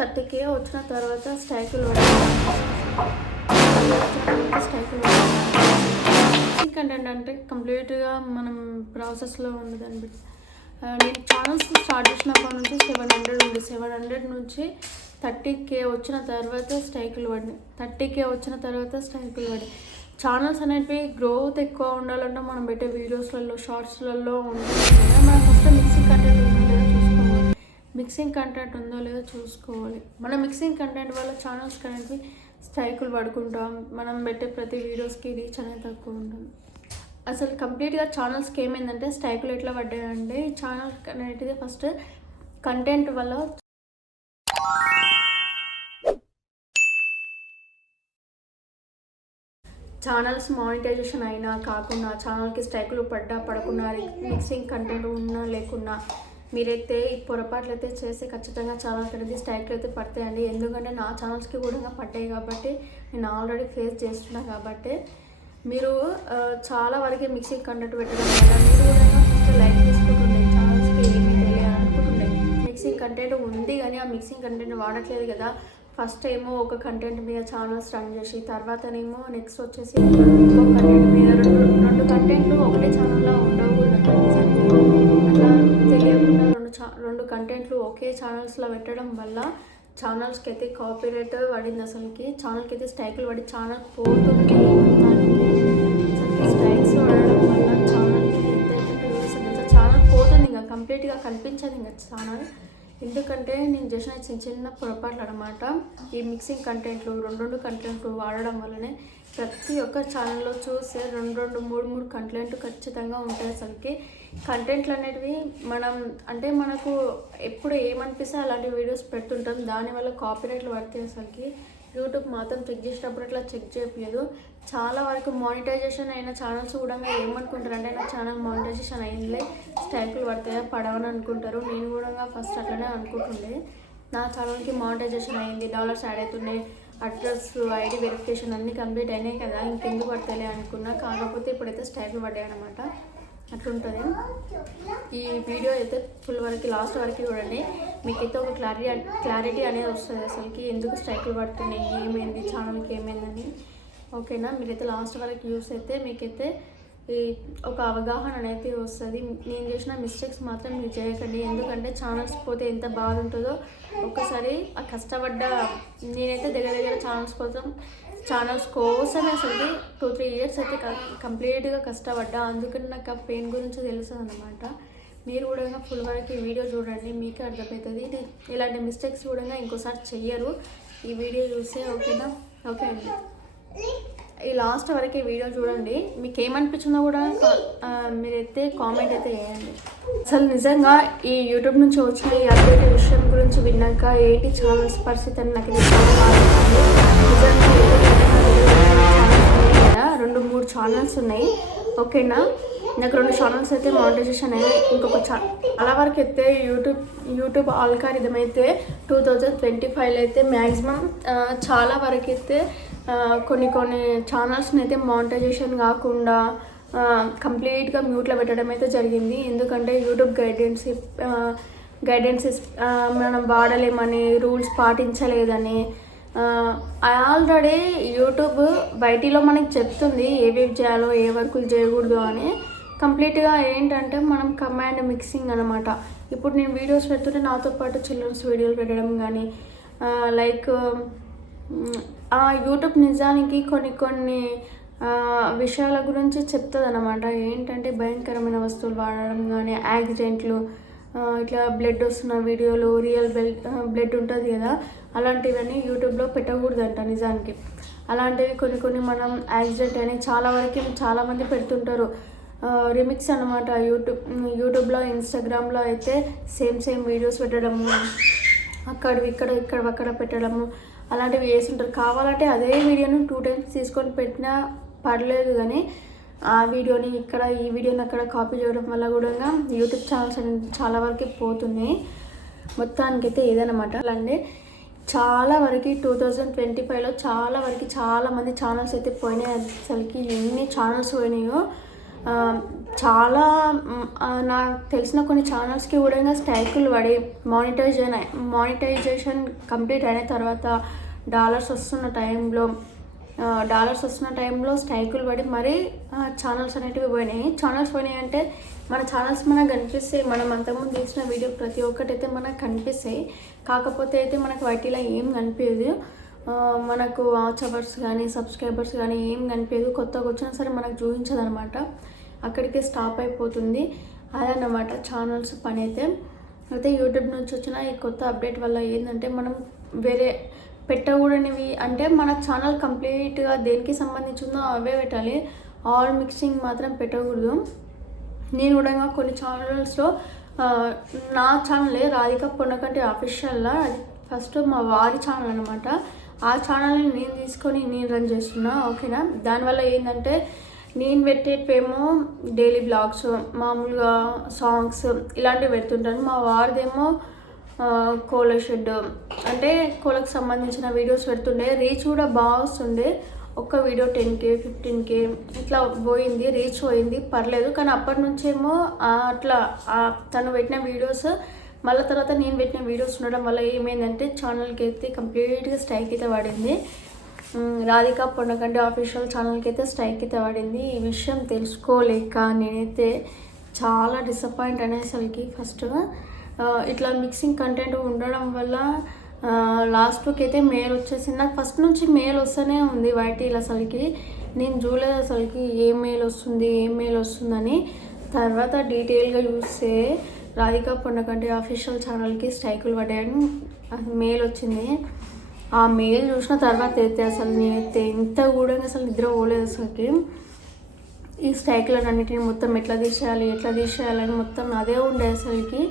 థర్టీకే వచ్చిన తర్వాత స్టైకులు స్టైకులు కంటెంట్ అంటే కంప్లీట్గా మనం ప్రాసెస్లో ఉండదు బట్టి నేను ఛానల్స్ స్టార్ట్ చేసినప్పటి నుంచి సెవెన్ హండ్రెడ్ ఉంది. సెవెన్ హండ్రెడ్ నుంచి థర్టీ కే వచ్చిన తర్వాత స్టైకులు పడినాయి థర్టీ కే వచ్చిన తర్వాత స్టైకులు పడినాయి ఛానల్స్ అనేటివి గ్రోత్ ఎక్కువ ఉండాలంటే మనం పెట్టే వీడియోస్లలో షార్ట్స్లలో ఉంటుంది మనం first mixing content mixing content ఉందో లేదో చూసుకోవాలి. మన మిక్సింగ్ కంటెంట్ వల్ల ఛానల్స్ కనేవి స్ట్రైకులు పడుకుంటాం. మనం పెట్టే ప్రతి వీడియోస్కి రీచ్ అనేది తక్కువ ఉంటుంది. అసలు కంప్లీట్గా ఛానల్స్కి ఏమైందంటే స్ట్రైకులు ఎట్లా పడ్డాయంటే ఈ ఛానల్ అనేటిది ఫస్ట్ కంటెంట్ వల్ల ఛానల్స్ మానిటైజేషన్ అయినా కాకుండా ఛానల్కి స్ట్రైకులు పడ్డా పడకుండా మిక్సింగ్ కంటెంట్ ఉన్నా లేకున్నా మీరైతే ఈ పొరపాట్లు అయితే చేస్తే ఖచ్చితంగా చాలా అనేది స్ట్రైక్లు అయితే పడతాయండి. ఎందుకంటే నా ఛానల్స్కి కూడా పడ్డాయి కాబట్టి నేను ఆల్రెడీ ఫేస్ చేస్తున్నా కాబట్టి మీరు చాలా వరకు మిక్సింగ్ కంటెంట్ పెట్టడం వల్ల మీరు కూడా ఫస్ట్ లైక్ తీసుకుంటుండే ఛానల్స్కి ఏమీ అనుకుంటుండే మిక్సింగ్ కంటెంట్ ఉంది కానీ ఆ మిక్సింగ్ కంటెంట్ వాడట్లేదు కదా. ఫస్ట్ ఏమో ఒక కంటెంట్ మీద ఛానల్స్ రన్ చేసి తర్వాతనేమో నెక్స్ట్ వచ్చేసి ఇంకో కంటెంట్ మీద రెండు రెండు కంటెంట్లు ఒకటే ఛానల్లో ఉండకూడదు. రెండు కంటెంట్లు ఒకే ఛానల్స్లో పెట్టడం వల్ల ఛానల్స్కి అయితే కాపీరైట్ పడింది అసలుకి. ఛానల్కి అయితే స్ట్రైకులు పడి ఛానల్ పోతుంది దానికి స్ట్రైక్స్ పడడం వల్ల ఛానల్కి ఎంత ఛానల్ పోతుంది ఇంకా కంప్లీట్గా కనిపించదు ఇంకా ఛానల్. ఎందుకంటే నేను చేసిన చిన్న చిన్న పొరపాట్లు అనమాట ఈ మిక్సింగ్ కంటెంట్లు రెండు రెండు కంటెంట్లు వాడడం వల్లనే ప్రతి ఒక్క ఛానల్లో చూస్తే రెండు రెండు మూడు మూడు కంటెంట్ ఖచ్చితంగా ఉంటాయి అసలుకి. కంటెంట్లు అనేటివి మనం అంటే మనకు ఎప్పుడు ఏమనిపిస్తే అలాంటి వీడియోస్ పెడుతుంటాం. దానివల్ల కాపీరైట్లు పడితే అసలుకి. యూట్యూబ్ మాత్రం చెక్ చేసేటప్పుడు అట్లా చెక్ చేయలేదు చాలా వరకు మానిటైజేషన్ అయిన ఛానల్స్ కూడా ఏమనుకుంటారు? అంటే నా ఛానల్ మానిటైజేషన్ అయిందిలే స్ట్రైకులు పడతాయా పడవని అనుకుంటారు. నేను కూడా ఫస్ట్ అట్లనే అనుకుంటుండే. నా ఛానల్కి మానిటైజేషన్ అయింది డాలర్స్ యాడ్ అవుతున్నాయి అడ్రస్ ఐడి వెరిఫికేషన్ అన్నీ కంప్లీట్ అయినాయి కదా ఇంకెందుకు పడతాయి అనుకున్నా. కాకపోతే ఇప్పుడైతే స్ట్రైకులు పడ్డాయి అనమాట అట్లుంటుంది. ఈ వీడియో అయితే ఫుల్ వరకు లాస్ట్ వరకు చూడండి. మీకైతే ఒక క్లారిటీ క్లారిటీ అనేది వస్తుంది అసలుకి. ఎందుకు స్ట్రైకులు పడుతున్నాయి? ఏమైంది? ఛానల్కి ఏమైందని. ఓకేనా? మీరైతే లాస్ట్ వరకు యూస్ అయితే మీకైతే ఈ ఒక అవగాహన అనేది వస్తుంది. నేను చేసిన మిస్టేక్స్ మాత్రం మీరు చేయకండి. ఎందుకంటే ఛానల్స్ పోతే ఎంత బాధ ఉంటుందో ఒక్కసారి ఆ కష్టపడ్డ నేనైతే దగ్గర దగ్గర ఛానల్స్ కోసం ఛానల్స్ కోసమే అసలు టూ త్రీ ఇయర్స్ అయితే కంప్లీట్గా కష్టపడ్డా. అందుకని నాకు ఆ పెయిన్ గురించి తెలుసు అనమాట మీరు కూడా ఫుల్ వరకు ఈ వీడియో చూడండి మీకే అర్థమవుతుంది ఇది ఇలాంటి మిస్టేక్స్ కూడా ఇంకోసారి చెయ్యరు. ఈ వీడియో చూస్తే ఓకేనా? ఓకే అండి. ఈ లాస్ట్ వరకు ఈ వీడియో చూడండి. మీకు ఏమనిపించిందో కూడా మీరు అయితే మీరైతే కామెంట్ అయితే చేయండి. అసలు నిజంగా ఈ యూట్యూబ్ నుంచి వచ్చిన ఈ అప్డేట్ విషయం గురించి విన్నాక ఏంటి ఛానల్స్ పరిస్థితి అని నాకు ఇది చాలా నిజంగా కదా రెండు మూడు ఛానల్స్ ఉన్నాయి. ఓకేనా నాకు రెండు ఛానల్స్ అయితే మానిటైజేషన్ అయినాయి. ఇంకొక చాలా వరకు అయితే యూట్యూబ్ యూట్యూబ్ ఆల్కారిథం అయితే టూ థౌజండ్ ట్వంటీ ఫైవ్లో అయితే మ్యాక్సిమం చాలా వరకు అయితే కొన్ని కొన్ని ఛానల్స్ని అయితే మానిటైజేషన్ కాకుండా కంప్లీట్గా మ్యూట్లో పెట్టడం అయితే జరిగింది. ఎందుకంటే యూట్యూబ్ గైడెన్స్ గైడెన్స్ మనం వాడలేమని రూల్స్ పాటించలేదని ఆల్రెడీ యూట్యూబ్ బయటిలో మనకి చెప్తుంది ఏవేవి చేయాలో ఏ వర్కులు చేయకూడదు అని. కంప్లీట్గా ఏంటంటే మనం కమాండ్ మిక్సింగ్ అనమాట ఇప్పుడు నేను వీడియోస్ పెడుతుంటే నాతో పాటు చిల్డ్రన్స్ వీడియోలు పెట్టడం కానీ లైక్ ఆ యూట్యూబ్ నిజానికి కొన్ని కొన్ని విషయాల గురించి చెప్తుంది అనమాట ఏంటంటే భయంకరమైన వస్తువులు వాడడం కానీ యాక్సిడెంట్లు ఇట్లా బ్లడ్ వస్తున్న వీడియోలు రియల్ బ్లడ్ బ్లడ్ ఉంటుంది కదా అలాంటివన్నీ యూట్యూబ్లో పెట్టకూడదంట నిజానికి. అలాంటివి కొన్ని కొన్ని మనం యాక్సిడెంట్ అని చాలా వరకు చాలామంది పెడుతుంటారు. రిమిక్స్ అనమాట యూట్యూబ్ యూట్యూబ్లో ఇన్స్టాగ్రామ్లో అయితే సేమ్ సేమ్ వీడియోస్ పెట్టడము అక్కడ ఇక్కడ ఇక్కడ అక్కడ పెట్టడము అలాంటివి చేస్తుంటారు. కావాలంటే అదే వీడియోను టూ టైమ్స్ తీసుకొని పెట్టినా పర్లేదు కానీ ఆ వీడియోని ఇక్కడ ఈ వీడియోని అక్కడ కాపీ చేయడం వల్ల కూడా యూట్యూబ్ ఛానల్స్ అనేది చాలా వరకు పోతున్నాయి. మొత్తానికైతే ఏదన్నమాట అలాంటి చాలా వరకు టూ థౌజండ్ ట్వంటీ ఫైవ్లో చాలా వరకు చాలా మంది ఛానల్స్ అయితే పోయినాయి. అసలుకి ఎన్ని ఛానల్స్ పోయినాయో చాలా నాకు తెలిసిన కొన్ని ఛానల్స్కి కూడా స్ట్రైకులు పడి మానిటైజేషన్ మానిటైజేషన్ కంప్లీట్ అయిన తర్వాత డాలర్స్ వస్తున్న టైంలో డాలర్స్ వస్తున్న టైంలో స్ట్రైకులు పడి మరీ ఛానల్స్ అనేటివి పోయినాయి. ఛానల్స్ పోయినాయి అంటే మన ఛానల్స్ మనకు కనిపిస్తాయి. మనం అంతకుముందు తీసిన వీడియో ప్రతి ఒక్కటి అయితే మనకు కనిపిస్తాయి. కాకపోతే అయితే మనకు వాటిలో ఏం కనిపించదు మనకు వాచ్ అవర్స్ కానీ సబ్స్క్రైబర్స్ కానీ ఏం కనిపించదు కొత్తగా వచ్చినా సరే మనకు చూపించదు అనమాట అక్కడికే స్టాప్ అయిపోతుంది. అదన్నమాట ఛానల్స్ పని అయితే అయితే యూట్యూబ్ నుంచి వచ్చిన ఈ కొత్త అప్డేట్ వల్ల ఏంటంటే మనం వేరే పెట్టకూడనివి అంటే మన ఛానల్ కంప్లీట్గా దేనికి సంబంధించిందో అవే పెట్టాలి. ఆల్ మిక్సింగ్ మాత్రం పెట్టకూడదు. నేను కూడా కొన్ని ఛానల్స్లో నా ఛానలే రాధిక పొన్నకంటి అఫీషియల్లా అది ఫస్ట్ మా వారి ఛానల్ అనమాట ఆ ఛానల్ని నేను తీసుకొని నేను రన్ చేస్తున్నా ఓకేనా? దానివల్ల ఏంటంటే నేను పెట్టేటేమో డైలీ బ్లాగ్స్ మామూలుగా సాంగ్స్ ఇలాంటివి పెడుతుంటాను. మా వారిదేమో కోళ్ళ షెడ్. అంటే కోళ్ళకి సంబంధించిన వీడియోస్ పెడుతుండే. రీచ్ కూడా బాగా వస్తుండే. ఒక్క video ten K fifteen K ఇట్లా పోయింది. రీచ్ పోయింది. పర్లేదు. కానీ అప్పటి నుంచేమో అట్లా ఆ, తను పెట్టిన వీడియోస్ మళ్ళీ తర్వాత నేను పెట్టిన వీడియోస్ ఉండడం వల్ల ఏమైందంటే ఛానల్కి అయితే కంప్లీట్గా స్ట్రైక్ అయితే పడింది. రాధిక పొండకంటే ఆఫీషియల్ ఛానల్కి అయితే స్ట్రైక్ అయితే పడింది. ఈ విషయం తెలుసుకోలేక నేనైతే చాలా డిసప్పాయింట్ అనేసరికి ఫస్ట్. ఇట్లా మిక్సింగ్ కంటెంట్ ఉండడం వల్ల లాస్ట్ వీక్ అయితే మెయిల్ వచ్చేసింది. నాకు ఫస్ట్ నుంచి మెయిల్ వస్తూనే ఉంది వైటీలు అసలుకి. నేను చూడలేదు అసలుకి ఏ మెయిల్ వస్తుంది ఏ మెయిల్ వస్తుందని. తర్వాత డీటెయిల్గా చూస్తే రాధిక పొన్నకంటి అఫీషియల్ ఛానల్కి స్ట్రైకులు పడ్డాయని మెయిల్ వచ్చింది. ఆ మెయిల్ చూసిన తర్వాత అయితే అసలు నేనైతే ఇంత కూడా అసలు నిద్ర పోలేదు అసలుకి. ఈ స్ట్రైక్లను మొత్తం ఎట్లా తీసేయాలి ఎట్లా తీసేయాలని మొత్తం అదే ఉండే అసలుకి.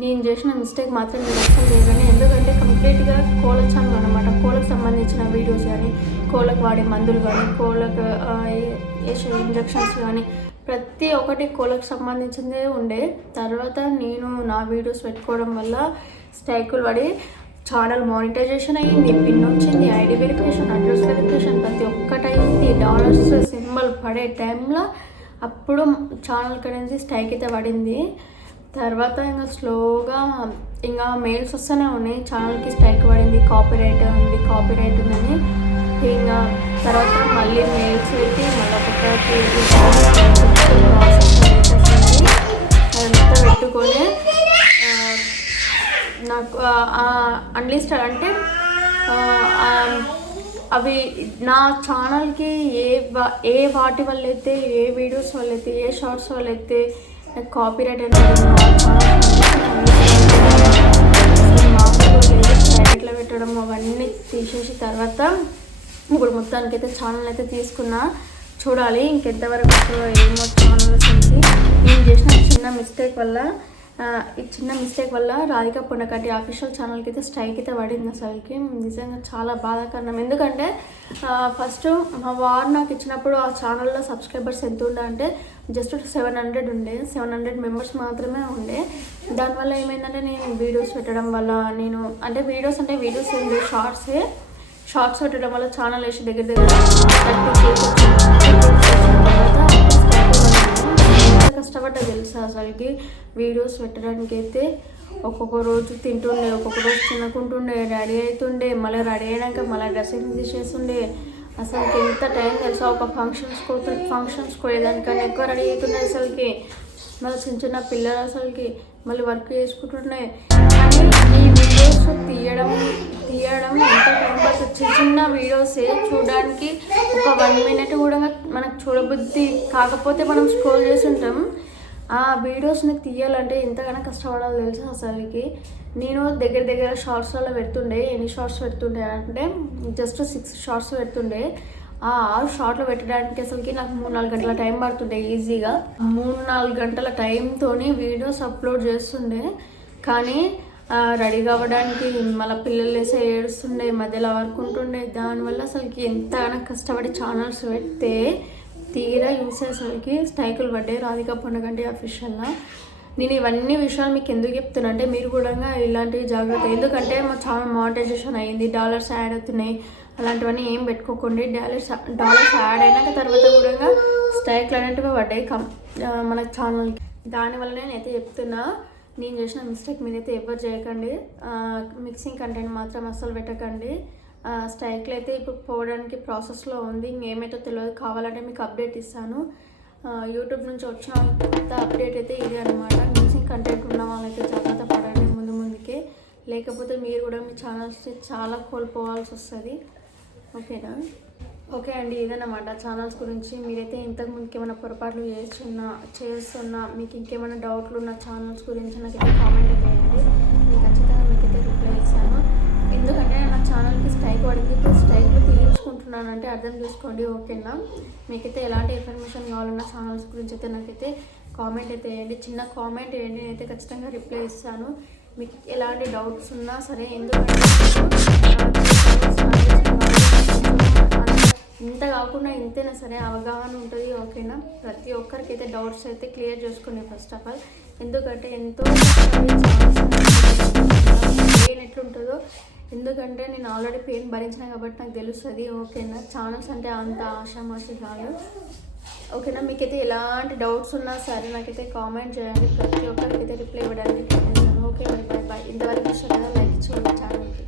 నేను చేసిన మిస్టేక్ మాత్రం నేను అసలు చేయగానే ఎందుకంటే కంప్లీట్గా కోళ్ళ ఛానల్ అనమాట కోళ్ళకు సంబంధించిన వీడియోస్ కానీ కోళ్ళకు వాడే మందులు కానీ కోళ్ళకు వేసే ఇంజక్షన్స్ కానీ ప్రతి ఒక్కటి కోళ్ళకు సంబంధించిందే ఉండే. తర్వాత నేను నా వీడియోస్ పెట్టుకోవడం వల్ల స్టైకులు పడి ఛానల్ మానిటైజేషన్ అయ్యింది పిన్ వచ్చింది ఐడి వెరిఫికేషన్ అడ్రస్ వెరిఫికేషన్ ప్రతి ఒక్కటి అయింది డాలర్స్ సింబల్ పడే టైంలో అప్పుడు ఛానల్ కరెన్సీ స్ట్రైక్ అయితే పడింది. తర్వాత ఇంకా స్లోగా ఇంకా మెయిల్స్ వస్తూనే ఉన్నాయి. ఛానల్కి స్ట్రైక్ పడింది కాపీ రైట్ ఉంది కాపీ రైట్ ఉందని. ఇంకా తర్వాత మళ్ళీ మెయిల్స్ పెట్టి మళ్ళీ ఒక అదంతా పెట్టుకొని నాకు అన్లిస్ట్ అంటే అవి నా ఛానల్కి ఏ వా- ఏ వాటి వల్ల అయితే ఏ వీడియోస్ వల్ల అయితే ఏ షార్ట్స్ వల్ల అయితే నాకు కాపీ రైట్ అనేది పెట్టడం అవన్నీ తీసేసి తర్వాత ఇప్పుడు మొత్తానికి అయితే ఛానల్ అయితే తీసుకున్నా. చూడాలి ఇంకెంతవరకు వస్తుందో ఏమో ఛానల్ నేను చేసిన చిన్న మిస్టేక్ వల్ల ఈ చిన్న మిస్టేక్ వల్ల రాధిక పొండకట్టి ఆఫీషియల్ ఛానల్కి అయితే స్ట్రైక్ అయితే పడింది అసలుకి. నిజంగా చాలా బాధాకరణం. ఎందుకంటే ఫస్ట్ మా వారు నాకు ఇచ్చినప్పుడు ఆ ఛానల్లో సబ్స్క్రైబర్స్ ఎంత ఉండే అంటే జస్ట్ సెవెన్ హండ్రెడ్ ఉండే. సెవెన్ హండ్రెడ్ మెంబర్స్ మాత్రమే ఉండే. దానివల్ల ఏమైందంటే నేను వీడియోస్ పెట్టడం వల్ల నేను అంటే వీడియోస్ అంటే వీడియోస్ ఏంటి షార్ట్సే షార్ట్స్ పెట్టడం వల్ల ఛానల్ వేసి దగ్గర దగ్గర కష్టపడ్డా తెలుసా అసలుకి? వీడియోస్ పెట్టడానికి అయితే ఒక్కొక్క రోజు తింటుండే ఒక్కొక్క రోజు తినకుంటుండే రెడీ అవుతుండే మళ్ళీ రెడీ అయినాక మళ్ళీ డ్రెస్సింగ్ తీసేస్తుండే. అసలు ఎంత టైం తెలుసా? ఒక ఫంక్షన్స్ పోతు ఫంక్షన్స్ పోయేదానికన్నా ఎక్కువ రెడీ అవుతున్నాయి అసలుకి. మళ్ళీ చిన్న చిన్న పిల్లలు అసలుకి మళ్ళీ వర్క్ చేసుకుంటుండే. కానీ ఈ వీడియోస్ తీయడం తీయడం ఎంత టైం పడుతుంది? చిన్న చిన్న వీడియోస్ చూడడానికి ఒక వన్ మినిట్ కూడా మనకు చూడబుద్ధి కాకపోతే మనం స్క్రోల్ చేసి ఉంటాం ఆ వీడియోస్ని తీయాలంటే ఎంతగానో కష్టపడాలి తెలుసా అసలుకి? నేను దగ్గర దగ్గర షార్ట్స్లలో పెడుతుండే ఎన్ని షార్ట్స్ పెడుతుండే అంటే జస్ట్ సిక్స్ షార్ట్స్ పెడుతుండే. ఆ ఆరు షార్ట్లు పెట్టడానికి అసలుకి నాకు మూడు నాలుగు గంటల టైం పడుతుండే ఈజీగా. మూడు నాలుగు గంటల టైంతోని వీడియోస్ అప్లోడ్ చేస్తుండే. కానీ రెడీ కావడానికి మళ్ళీ పిల్లలు వేసే ఏడుస్తుండే మధ్యలో వర్కుంటుండే దానివల్ల అసలుకి ఎంతగానో కష్టపడి ఛానల్స్ పెడితే తీరా చూసేసరికి స్టైకులు పడ్డాయి. రాధిక పండుగంటే అఫీషియల్గా నేను ఇవన్నీ విషయాలు మీకు ఎందుకు చెప్తున్నా అంటే మీరు కూడా ఇలాంటివి జాగ్రత్త. ఎందుకంటే మాకు చాలా మానిటైజేషన్ అయ్యింది డాలర్స్ యాడ్ అవుతున్నాయి అలాంటివన్నీ ఏం పెట్టుకోకండి. డాలర్స్ డాలర్స్ యాడ్ అయినాక తర్వాత కూడా స్ట్రైక్లు అనేటివి పడ్డాయి కం మన ఛానల్కి దానివల్ల నేనైతే చెప్తున్నా నేను చేసిన మిస్టేక్ మీరైతే ఎవరు చేయకండి. మిక్సింగ్ కంటెంట్ మాత్రం అస్సలు పెట్టకండి. స్టైక్లు స్ట్రైక్లు అయితే ఇప్పుడు పోవడానికి ప్రాసెస్లో ఉంది. ఇంకేమైతే తెలియదు కావాలంటే మీకు అప్డేట్ ఇస్తాను. యూట్యూబ్ నుంచి వచ్చిన కొత్త అప్డేట్ అయితే ఇదే అనమాట మ్యూజిక్ కంటెంట్ ఉన్న వాళ్ళైతే జాగ్రత్త పడండి ముందు ముందుకే. లేకపోతే మీరు కూడా మీ ఛానల్స్ చాలా కోల్పోవాల్సి వస్తుంది. ఓకేనా? ఓకే అండి ఇదన్నమాట ఛానల్స్ గురించి. మీరైతే ఇంతకుముందుకి ఏమైనా పొరపాట్లు చేస్తున్నా చేస్తున్నా మీకు ఇంకేమైనా డౌట్లు ఉన్న ఛానల్స్ గురించి నాకైతే కామెంట్ చేయండి. నేను ఖచ్చితంగా మీకైతే రిప్లై ఇస్తాను. ఎందుకంటే నా ఛానల్కి స్ట్రైక్ పడింది ఇప్పుడు స్ట్రైక్ అంటే అర్థం చేసుకోండి ఓకేనా? మీకైతే ఎలాంటి ఇన్ఫర్మేషన్ కావాలన్నా ఛానల్స్ గురించి అయితే నాకైతే కామెంట్ అయితే వేయండి. చిన్న కామెంట్ వేయండి నేనైతే ఖచ్చితంగా రిప్లై ఇస్తాను. మీకు ఎలాంటి డౌట్స్ ఉన్నా సరే ఎందుకంటే ఇంత కాకుండా ఇంతైనా సరే అవగాహన ఉంటుంది ఓకేనా? ప్రతి ఒక్కరికైతే డౌట్స్ అయితే క్లియర్ చేసుకునే ఫస్ట్ ఆఫ్ ఆల్ ఎందుకంటే ఎంతో పెయిన్ ఎట్లుంటుందో ఎందుకంటే నేను ఆల్రెడీ పెయిన్ భరించాను కాబట్టి నాకు తెలుస్తుంది ఓకేనా? ఛానల్స్ అంటే అంత ఆశామాషి కాదు. ఓకేనా? మీకైతే ఎలాంటి డౌట్స్ ఉన్నా సరే నాకైతే కామెంట్ చేయండి. ప్రతి ఒక్కరికైతే రిప్లై ఇవ్వడానికి ఓకే మరి బాయ్ బాయ్ ఇంతవరకు చూడగా లైక్ చేయండి ఛానల్కి.